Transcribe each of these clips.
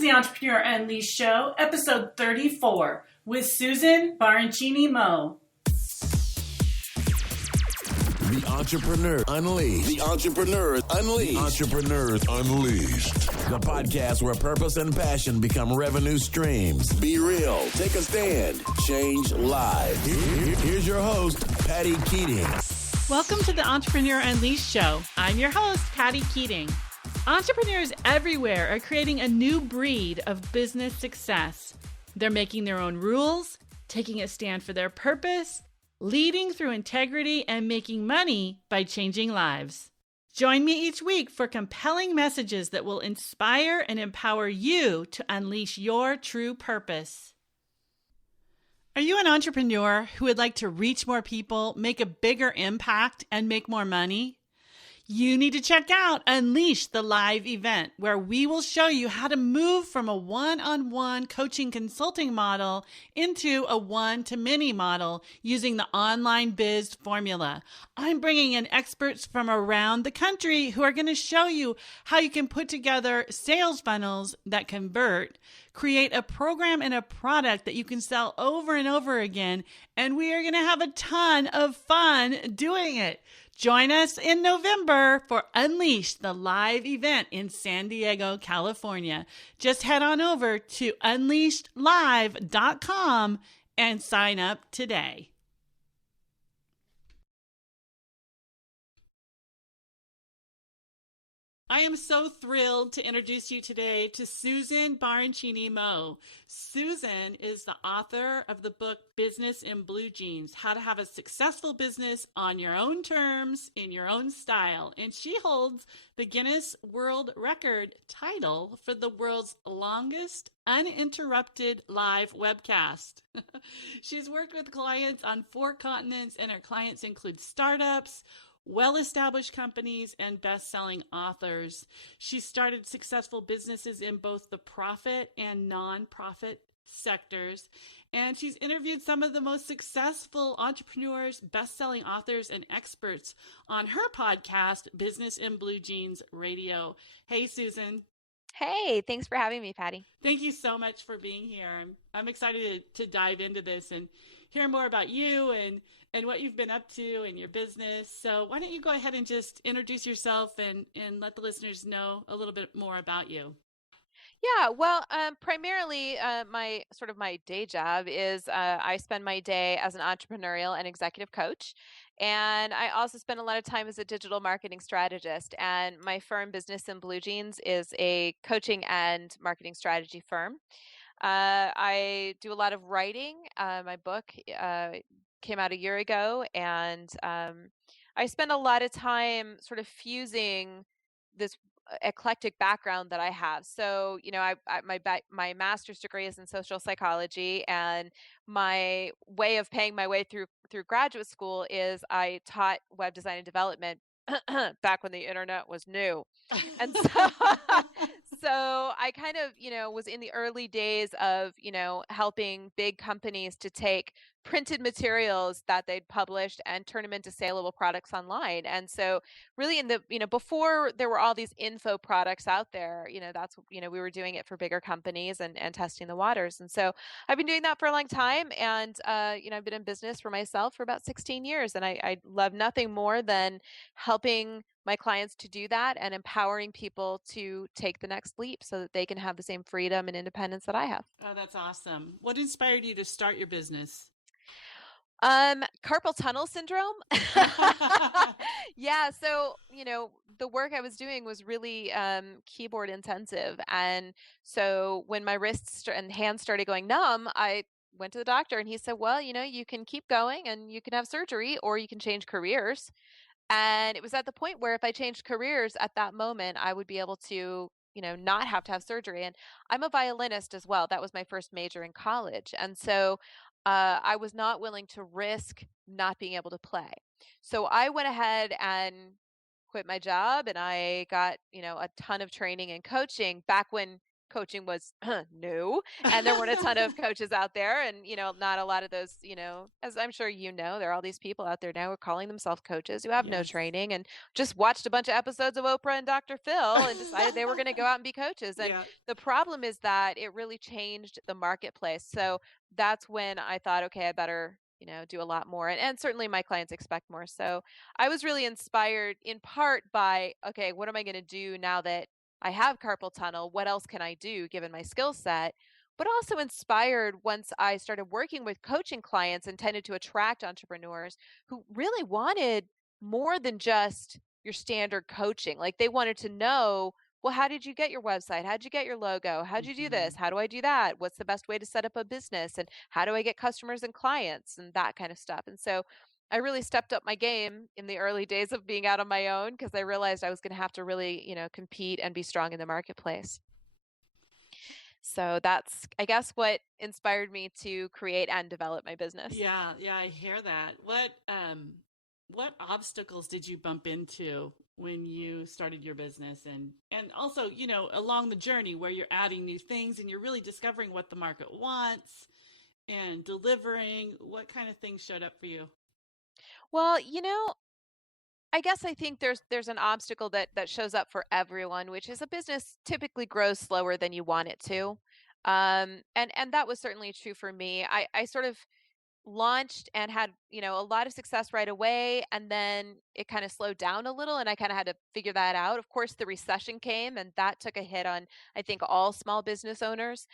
is the Entrepreneur Unleashed Show, episode 34, with Susan Baroncini-Moe. The Entrepreneur Unleashed. The Entrepreneur Unleashed. The Entrepreneurs Unleashed. The podcast where purpose and passion become revenue streams. Be real. Take a stand. Change lives. Here's your host, Patty Keating. Welcome to the Entrepreneur Unleashed Show. I'm your host, Patty Keating. Entrepreneurs everywhere are creating a new breed of business success. They're making their own rules, taking a stand for their purpose, leading through integrity, and making money by changing lives. Join me each week for compelling messages that will inspire and empower you to unleash your true purpose. Are you an entrepreneur who would like to reach more people, make a bigger impact, and make more money? You need to check out Unleash the live event, where we will show you how to move from a one-on-one coaching consulting model into a one-to-many model using the online biz formula. I'm bringing in experts from around the country who are going to show you how you can put together sales funnels that convert, create a program and a product that you can sell over and over again, and we are going to have a ton of fun doing it. Join us in November for Unleash the live event in San Diego, California. Just head on over to unleashedlive.com and sign up today. I am so thrilled to introduce you today to Susan Baroncini-Moe. Susan is the author of the book Business in Blue Jeans, How to Have a Successful Business on Your Own Terms, in Your Own Style. And she holds the Guinness World Record title for the world's longest uninterrupted live webcast. She's worked with clients on 4 continents, and her clients include startups, well-established companies, and best-selling authors. She started successful businesses in both the profit and non-profit sectors, and she's interviewed some of the most successful entrepreneurs, best-selling authors, and experts on her podcast, Business in Blue Jeans Radio. Hey, Susan. Hey, thanks for having me, Patty. Thank you so much for being here. I'm excited to dive into this and hear more about you and what you've been up to in your business. So why don't you go ahead and just introduce yourself and let the listeners know a little bit more about you. Yeah, well, primarily my day job is I spend my day as an entrepreneurial and executive coach. And I also spend a lot of time as a digital marketing strategist. And my firm, Business in Blue Jeans, is a coaching and marketing strategy firm. I do a lot of writing. My book came out a year ago, and I spend a lot of time sort of fusing this eclectic background that I have. So, my master's degree is in social psychology, and my way of paying my way through graduate school is I taught web design and development back when the internet was new. And so I kind of, was in the early days of, helping big companies to take printed materials that they'd published and turn them into saleable products online. And so really before there were all these info products out there, that's, we were doing it for bigger companies and testing the waters. And so I've been doing that for a long time. And, I've been in business for myself for about 16 years. And I love nothing more than helping my clients to do that and empowering people to take the next leap so that they can have the same freedom and independence that I have. Oh, that's awesome. What inspired you to start your business? Carpal tunnel syndrome. Yeah. So, the work I was doing was really keyboard intensive. And so when my wrists and hands started going numb, I went to the doctor and he said, well, you can keep going and you can have surgery or you can change careers. And it was at the point where if I changed careers at that moment, I would be able to, not have to have surgery. And I'm a violinist as well. That was my first major in college. And so I was not willing to risk not being able to play. So I went ahead and quit my job, and I got, a ton of training and coaching back when coaching was new, and there weren't a ton of coaches out there, and not a lot of those, as I'm sure there are all these people out there now who are calling themselves coaches who have no Yes. training and just watched a bunch of episodes of Oprah and Dr. Phil and decided they were going to go out and be coaches. And Yeah. the problem is that it really changed the marketplace. So that's when I thought, okay, I better do a lot more. And certainly my clients expect more. So I was really inspired in part by, okay, what am I going to do now that I have carpal tunnel? What else can I do given my skill set? But also inspired once I started working with coaching clients and tended to attract entrepreneurs who really wanted more than just your standard coaching. Like they wanted to know, well, how did you get your website? How did you get your logo? How did you do this? How do I do that? What's the best way to set up a business? And how do I get customers and clients and that kind of stuff? And so I really stepped up my game in the early days of being out on my own because I realized I was going to have to really, compete and be strong in the marketplace. So that's, I guess, what inspired me to create and develop my business. Yeah, I hear that. What obstacles did you bump into when you started your business, and also, along the journey where you're adding new things and you're really discovering what the market wants and delivering? What kind of things showed up for you? Well, I guess I think there's an obstacle that shows up for everyone, which is a business typically grows slower than you want it to. And that was certainly true for me. I sort of launched and had, a lot of success right away, and then it kind of slowed down a little and I kind of had to figure that out. Of course, the recession came and that took a hit on, I think, all small business owners.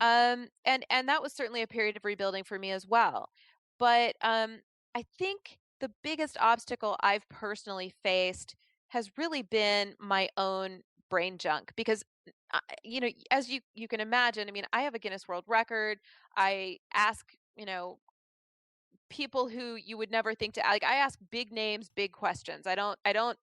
Mm-hmm. And that was certainly a period of rebuilding for me as well. But I think the biggest obstacle I've personally faced has really been my own brain junk because as you can imagine, I mean, I have a Guinness World Record. I ask, people who you would never think to, like, I ask big names, big questions. I don't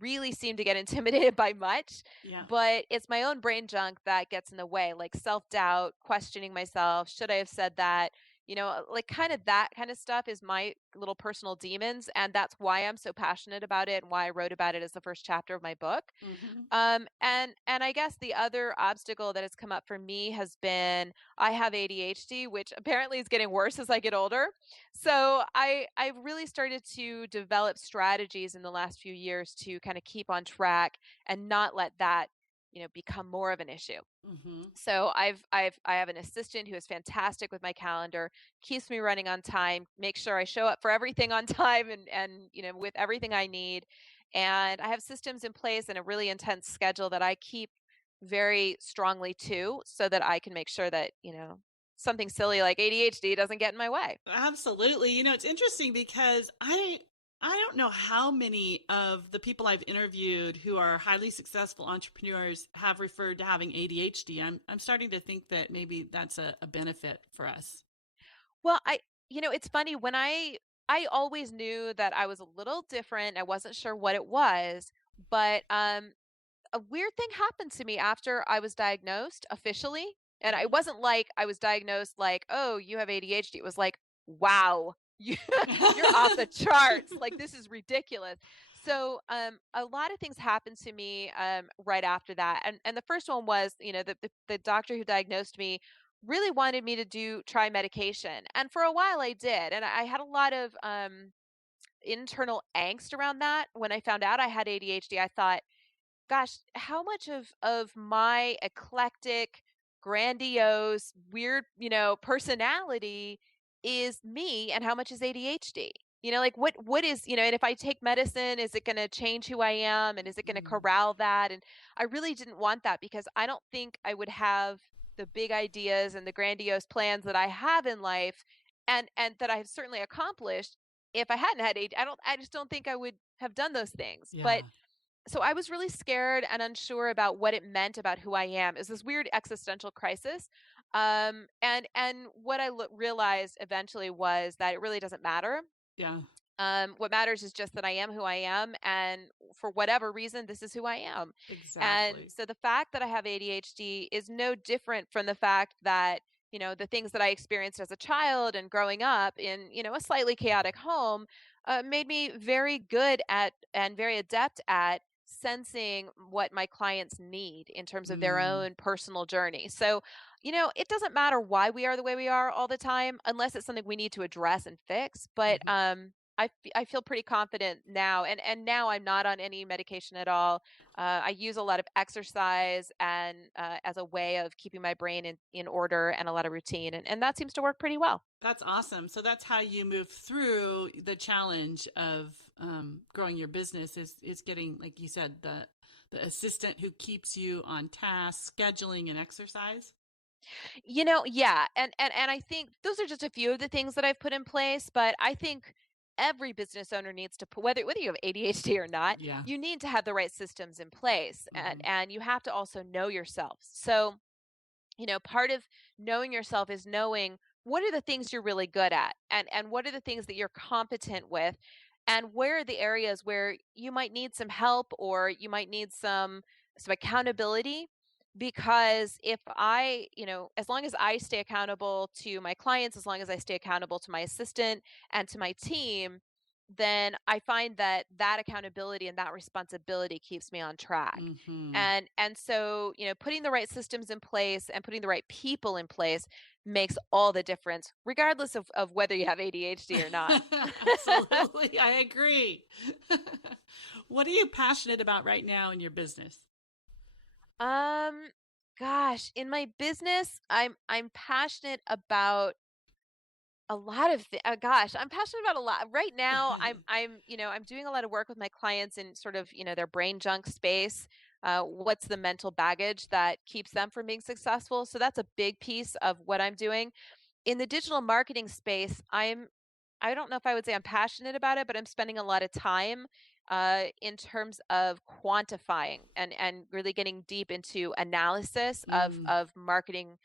really seem to get intimidated by much, Yeah. but it's my own brain junk that gets in the way, like self-doubt, questioning myself, should I have said that? Like kind of that kind of stuff is my little personal demons, and that's why I'm so passionate about it and why I wrote about it as the first chapter of my book. Mm-hmm. And I guess the other obstacle that has come up for me has been I have ADHD, which apparently is getting worse as I get older. So I've really started to develop strategies in the last few years to kind of keep on track and not let that, become more of an issue. Mm-hmm. So I have an assistant who is fantastic with my calendar, keeps me running on time, makes sure I show up for everything on time and with everything I need. And I have systems in place and a really intense schedule that I keep very strongly to so that I can make sure that, something silly like ADHD doesn't get in my way. Absolutely. It's interesting because I don't know how many of the people I've interviewed who are highly successful entrepreneurs have referred to having ADHD. I'm starting to think that maybe that's a benefit for us. Well, it's funny when I always knew that I was a little different. I wasn't sure what it was, but a weird thing happened to me after I was diagnosed officially. And it wasn't like I was diagnosed like, oh, you have ADHD. It was like, wow, you're off the charts. Like, this is ridiculous. So a lot of things happened to me right after that. And the first one was, the doctor who diagnosed me really wanted me to try medication. And for a while I did. And I had a lot of internal angst around that. When I found out I had ADHD, I thought, gosh, how much of my eclectic, grandiose, weird, personality is me and how much is ADHD? Like what is, and if I take medicine, is it going to change who I am and is it going to Mm. corral that? And I really didn't want that because I don't think I would have the big ideas and the grandiose plans that I have in life and that I've certainly accomplished if I hadn't had ADHD. I just don't think I would have done those things. Yeah. But so I was really scared and unsure about what it meant about who I am. It's this weird existential crisis. And what I realized eventually was that it really doesn't matter. Yeah. What matters is just that I am who I am, and for whatever reason, this is who I am. And Exactly. so the fact that I have ADHD is no different from the fact that the things that I experienced as a child and growing up in a slightly chaotic home made me very good at and very adept at sensing what my clients need in terms of their Mm. own personal journey. So, it doesn't matter why we are the way we are all the time, unless it's something we need to address and fix. But Mhm. I feel pretty confident now, and now I'm not on any medication at all. I use a lot of exercise and as a way of keeping my brain in order, and a lot of routine, and that seems to work pretty well. That's awesome. So that's how you move through the challenge of growing your business is getting, like you said, the assistant who keeps you on task, scheduling and exercise. Yeah, and I think those are just a few of the things that I've put in place, but I think every business owner needs to put, whether you have ADHD or not, Yeah. you need to have the right systems in place, and Hmm. and you have to also know yourself. So, part of knowing yourself is knowing what are the things you're really good at, and what are the things that you're competent with, and where are the areas where you might need some help, or you might need some accountability. Because if as long as I stay accountable to my clients, as long as I stay accountable to my assistant and to my team, then I find that accountability and that responsibility keeps me on track. Hmm. And so, putting the right systems in place and putting the right people in place makes all the difference, regardless of whether you have ADHD or not. Absolutely. I agree. What are you passionate about right now in your business? um, Gosh, in my business, I'm passionate about a lot of gosh, I'm passionate about a lot. Right now, I'm doing a lot of work with my clients in sort of, their brain junk space. What's the mental baggage that keeps them from being successful? So that's a big piece of what I'm doing. In the digital marketing space, I don't know if I would say I'm passionate about it, but I'm spending a lot of time in terms of quantifying and really getting deep into analysis of Mm, of marketing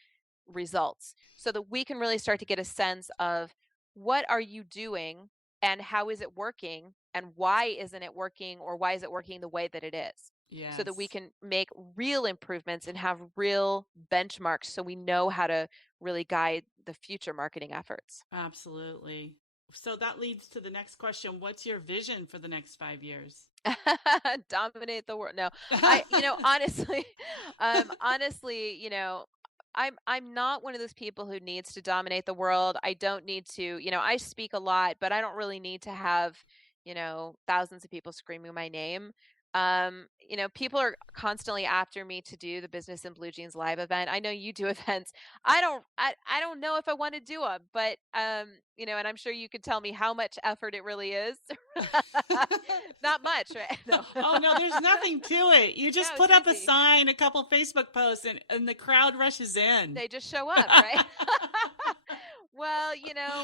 results, so that we can really start to get a sense of what are you doing, and how is it working, and why isn't it working, or why is it working the way that it is, so that we yes, can make real improvements and have real benchmarks, so we know how to really guide the future marketing efforts. absolutely. So that leads to the next question. What's your vision for the next 5 years? Dominate the world. No, I, honestly, honestly, I'm not one of those people who needs to dominate the world. I don't need to, I speak a lot, but I don't really need to have, thousands of people screaming my name. People are constantly after me to do the Business in Blue Jeans live event. I know you do events. I don't know if I want to do them, but and I'm sure you could tell me how much effort it really is. Not much, right? No. Oh no, there's nothing to it. You No, just it's put up a easy. sign, a couple Facebook posts, and the crowd rushes in. They just show up, right? Well,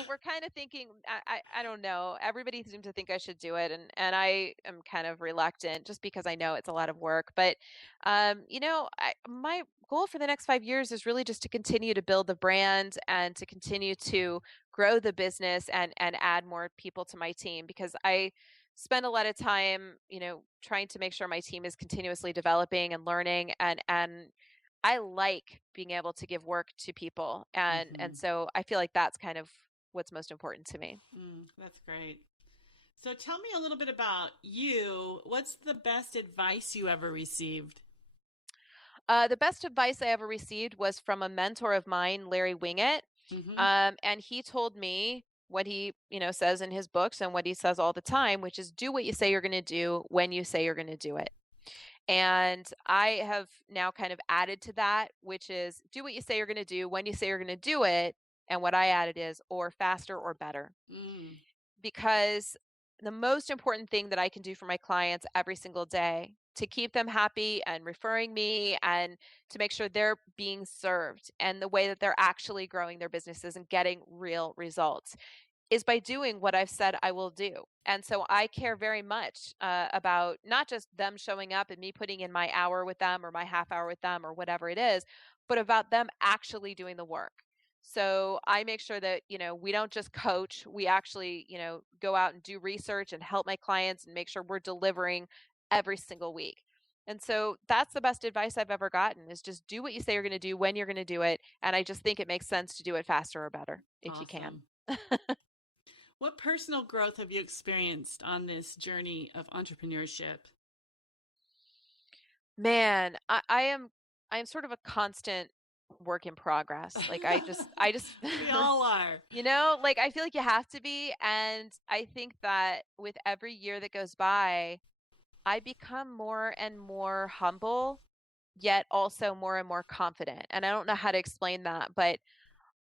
we're kind of thinking, I don't know. Everybody seems to think I should do it, and I am kind of reluctant just because I know it's a lot of work. But my goal for the next 5 years is really just to continue to build the brand and to continue to grow the business and add more people to my team, because I spend a lot of time, trying to make sure my team is continuously developing and learning, and I like being able to give work to people, and Hmm. so I feel like that's kind of what's most important to me. That's great. So tell me a little bit about you. What's the best advice you ever received? The best advice I ever received was from a mentor of mine, Larry Winget, Hmm. and he told me what he, says in his books and what he says all the time, which is do what you say you're going to do when you say you're going to do it. And I have now kind of added to that, which is do what you say you're going to do when you say you're going to do it. And what I added is or faster or better. Mm, Because the most important thing that I can do for my clients every single day to keep them happy and referring me and to make sure they're being served and the way that they're actually growing their businesses and getting real results is by doing what I've said I will do. And so I care very much about not just them showing up and me putting in my hour with them or my half hour with them or whatever it is, but about them actually doing the work. So I make sure that, we don't just coach, we actually, go out and do research and help my clients and make sure we're delivering every single week. And so that's the best advice I've ever gotten is just do what you say you're going to do when you're going to do it. And I just think it makes sense to do it faster or better if you can. awesome. What personal growth have you experienced on this journey of entrepreneurship? Man, I am sort of a constant work in progress. Like I just We all are. like I feel like you have to be. And I think that with every year that goes by, I become more and more humble, yet also more and more confident. And I don't know how to explain that, but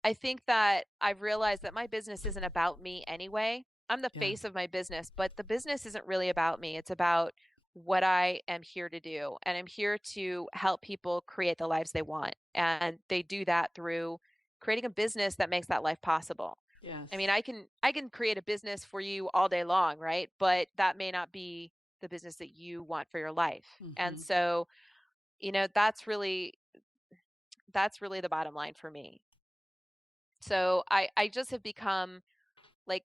I think that I've realized that my business isn't about me anyway. I'm the Yeah. face of my business, but the business isn't really about me. It's about what I am here to do. And I'm here to help people create the lives they want. And they do that through creating a business that makes that life possible. Yes. I mean, I can create a business for you all day long, right? But that may not be the business that you want for your life. And Mm-hmm. so, that's really the bottom line for me. So I just have become like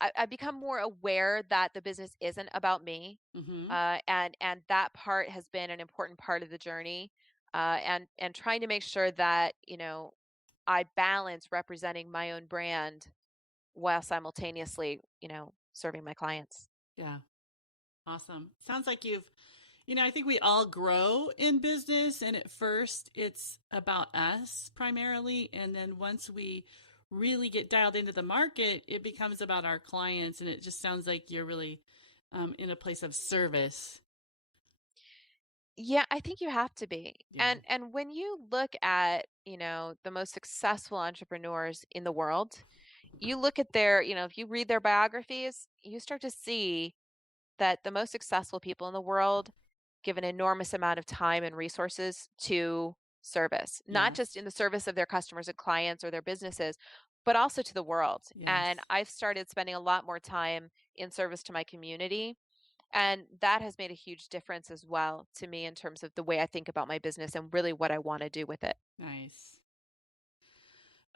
I become more aware that the business isn't about me, Mm-hmm. and that part has been an important part of the journey, and trying to make sure that I balance representing my own brand while simultaneously serving my clients. Yeah. Awesome. Sounds like I think we all grow in business, and at first it's about us primarily. And then once we really get dialed into the market, it becomes about our clients. And it just sounds like you're really in a place of service. Yeah, I think you have to be. Yeah. And when you look at, the most successful entrepreneurs in the world, you look at if you read their biographies, you start to see that the most successful people in the world give an enormous amount of time and resources to service, not just Yes. in the service of their customers and clients or their businesses, but also to the world. Yes. And I've started spending a lot more time in service to my community. And that has made a huge difference as well to me in terms of the way I think about my business and really what I want to do with it. Nice.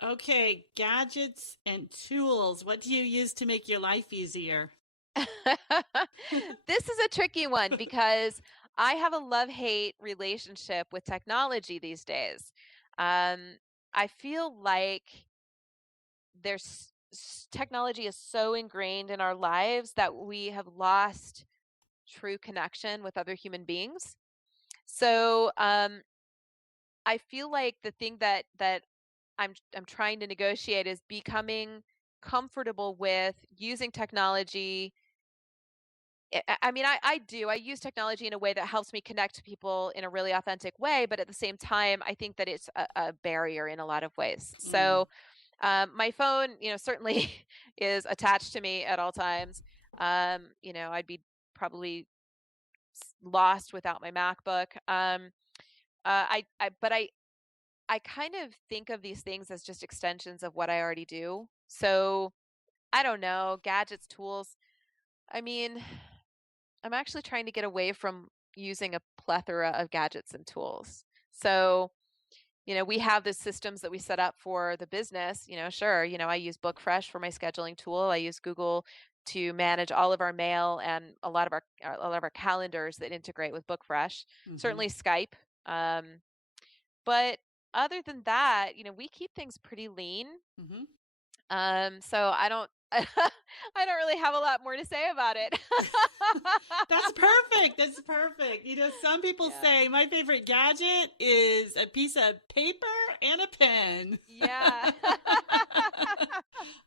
Okay. Gadgets and tools. What do you use to make your life easier? This is a tricky one because I have a love-hate relationship with technology these days. Um, I feel like technology is so ingrained in our lives that we have lost true connection with other human beings. So I feel like the thing that I'm trying to negotiate is becoming comfortable with using technology. I mean, I do. I use technology in a way that helps me connect to people in a really authentic way, but at the same time, I think that it's a barrier in a lot of ways. Mm. So my phone, certainly is attached to me at all times. I'd be probably lost without my MacBook. But I kind of think of these things as just extensions of what I already do. So I don't know, gadgets, tools. I mean, I'm actually trying to get away from using a plethora of gadgets and tools. So, we have the systems that we set up for the business. Sure, I use BookFresh for my scheduling tool. I use Google to manage all of our mail and a lot of our calendars that integrate with BookFresh. Mm-hmm. Certainly Skype. Um, but other than that, we keep things pretty lean. Mm-hmm. So I don't I don't really have a lot more to say about it. That's perfect. That's perfect. Some people Yeah. say my favorite gadget is a piece of paper and a pen. Yeah.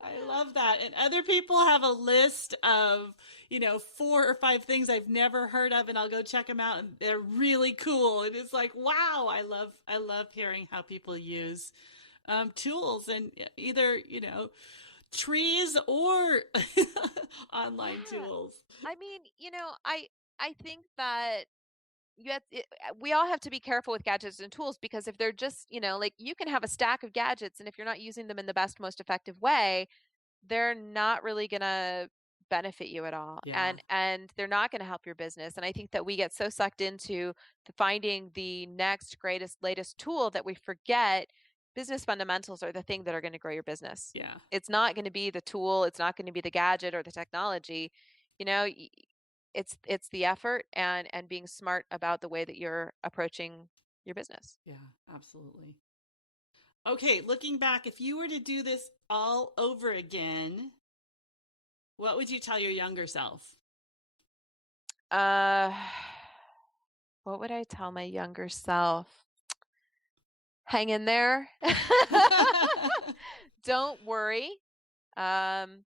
I love that. And other people have a list of, 4 or 5 things I've never heard of, and I'll go check them out, and they're really cool. And it's like, wow, I love hearing how people use tools and either, trees or online Yeah. tools. I mean, I think that we all have to be careful with gadgets and tools because if they're just, like you can have a stack of gadgets and if you're not using them in the best, most effective way, they're not really going to benefit you at all. Yeah. And they're not going to help your business. And I think that we get so sucked into finding the next greatest latest tool that we forget business fundamentals are the thing that are going to grow your business. Yeah. It's not going to be the tool, it's not going to be the gadget or the technology. You know, it's the effort and being smart about the way that you're approaching your business. Yeah, absolutely. Okay, looking back, if you were to do this all over again, what would you tell your younger self? Uh what would I tell my younger self? Hang in there. Don't worry. Um,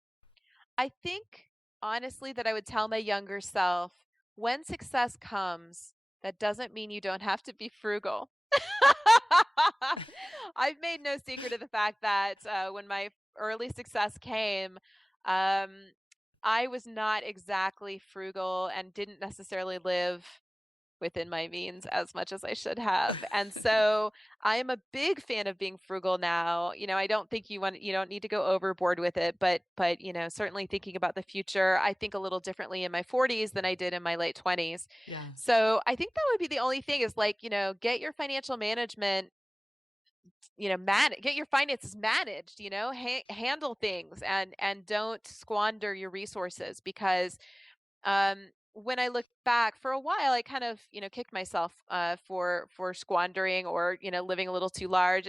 I think honestly that I would tell my younger self, when success comes, that doesn't mean you don't have to be frugal. I've made no secret of the fact that when my early success came, um, I was not exactly frugal and didn't necessarily live within my means as much as I should have. And so I am a big fan of being frugal now. I don't think you don't need to go overboard with it, but certainly thinking about the future, I think a little differently in my 40s than I did in my late 20s. Yeah. So I think that would be the only thing is like, get your financial management, get your finances managed, handle things and don't squander your resources because when I look back for a while, I kind of, kicked myself for squandering or, living a little too large.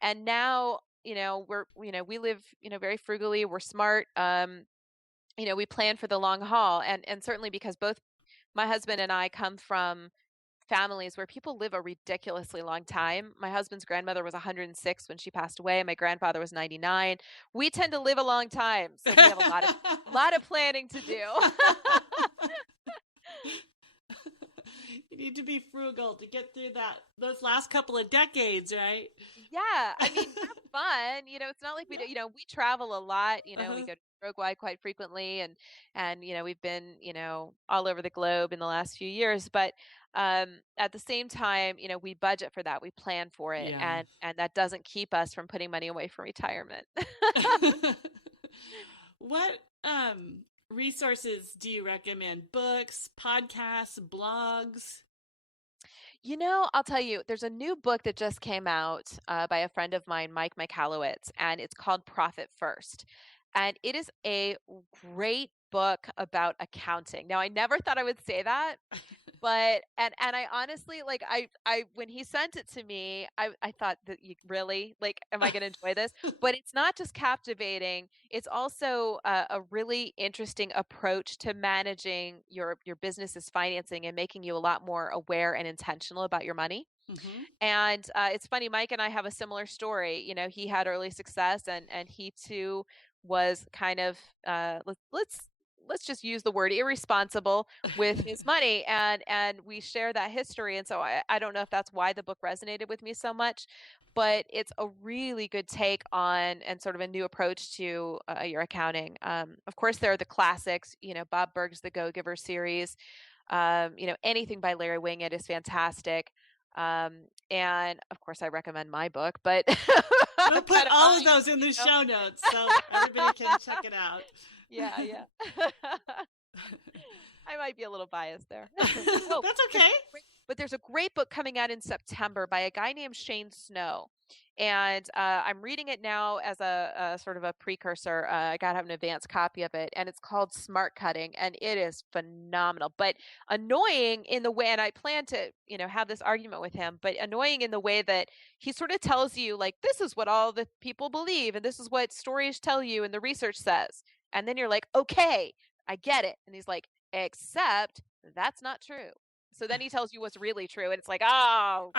And now, we live, very frugally. We're smart. We plan for the long haul. And certainly because both my husband and I come from families where people live a ridiculously long time. My husband's grandmother was 106 when she passed away. My grandfather was 99. We tend to live a long time, so we have a lot of planning to do. You need to be frugal to get through those last couple of decades, right? Yeah, I mean, they're fun. It's not like we do. We travel a lot. We go to Uruguay quite frequently, and we've been all over the globe in the last few years. But at the same time, we budget for that, we plan for it, Yeah. and that doesn't keep us from putting money away for retirement. What resources do you recommend? Books, podcasts, blogs? I'll tell you, there's a new book that just came out by a friend of mine, Mike Michalowicz, and it's called Profit First. And it is a great book about accounting. Now, I never thought I would say that, but and I honestly, like, I when he sent it to me, I thought that really, like, am I going to enjoy this? But it's not just captivating, it's also a really interesting approach to managing your business's financing and making you a lot more aware and intentional about your money. Mm-hmm. And it's funny, Mike and I have a similar story. He had early success, and he too was kind of let's just use the word irresponsible with his money, and we share that history. And so I don't know if that's why the book resonated with me so much, but it's a really good take on and sort of a new approach to your accounting. Of course, there are the classics, Bob Burg's The Go-Giver series. Anything by Larry Wingett is fantastic. And of course I recommend my book, but we'll put all of those in the show notes so everybody can check it out. Yeah. I might be a little biased there. That's okay. But there's a great book coming out in September by a guy named Shane Snow. And I'm reading it now as a sort of a precursor. I got to have an advanced copy of it. And it's called Smart Cutting. And it is phenomenal, but annoying in the way, and I plan to, have this argument with him, but annoying in the way that he sort of tells you, like, this is what all the people believe. And this is what stories tell you. And the research says. And then you're like, okay, I get it. And he's like, except that's not true. So then he tells you what's really true. And it's like, oh,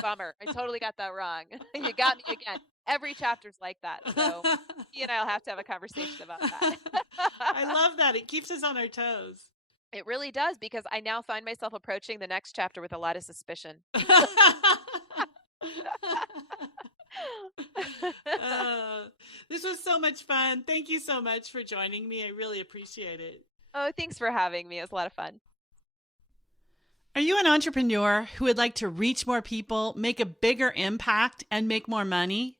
bummer. I totally got that wrong. You got me again. Every chapter's like that. So he and I will have to have a conversation about that. I love that. It keeps us on our toes. It really does, because I now find myself approaching the next chapter with a lot of suspicion. This was so much fun. Thank you so much for joining me. I really appreciate it. Oh, thanks for having me. It was a lot of fun. Are you an entrepreneur who would like to reach more people, make a bigger impact, and make more money?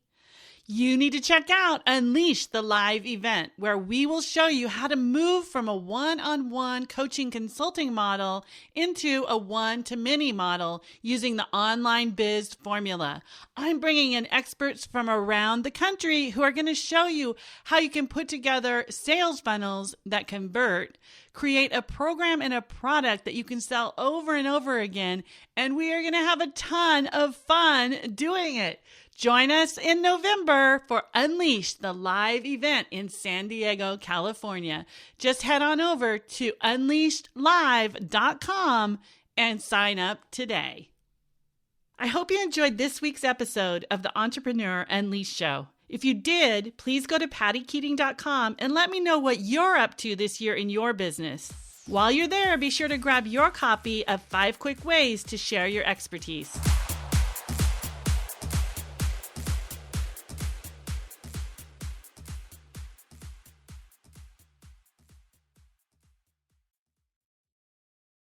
You need to check out Unleash, the live event, where we will show you how to move from a one-on-one coaching consulting model into a one-to-many model using the online biz formula. I'm bringing in experts from around the country who are going to show you how you can put together sales funnels that convert, create a program and a product that you can sell over and over again, and we are going to have a ton of fun doing it. Join us in November for Unleash, the live event in San Diego, California. Just head on over to unleashedlive.com and sign up today. I hope you enjoyed this week's episode of the Entrepreneur Unleashed Show. If you did, please go to pattykeating.com and let me know what you're up to this year in your business. While you're there, be sure to grab your copy of 5 Quick Ways to Share Your Expertise.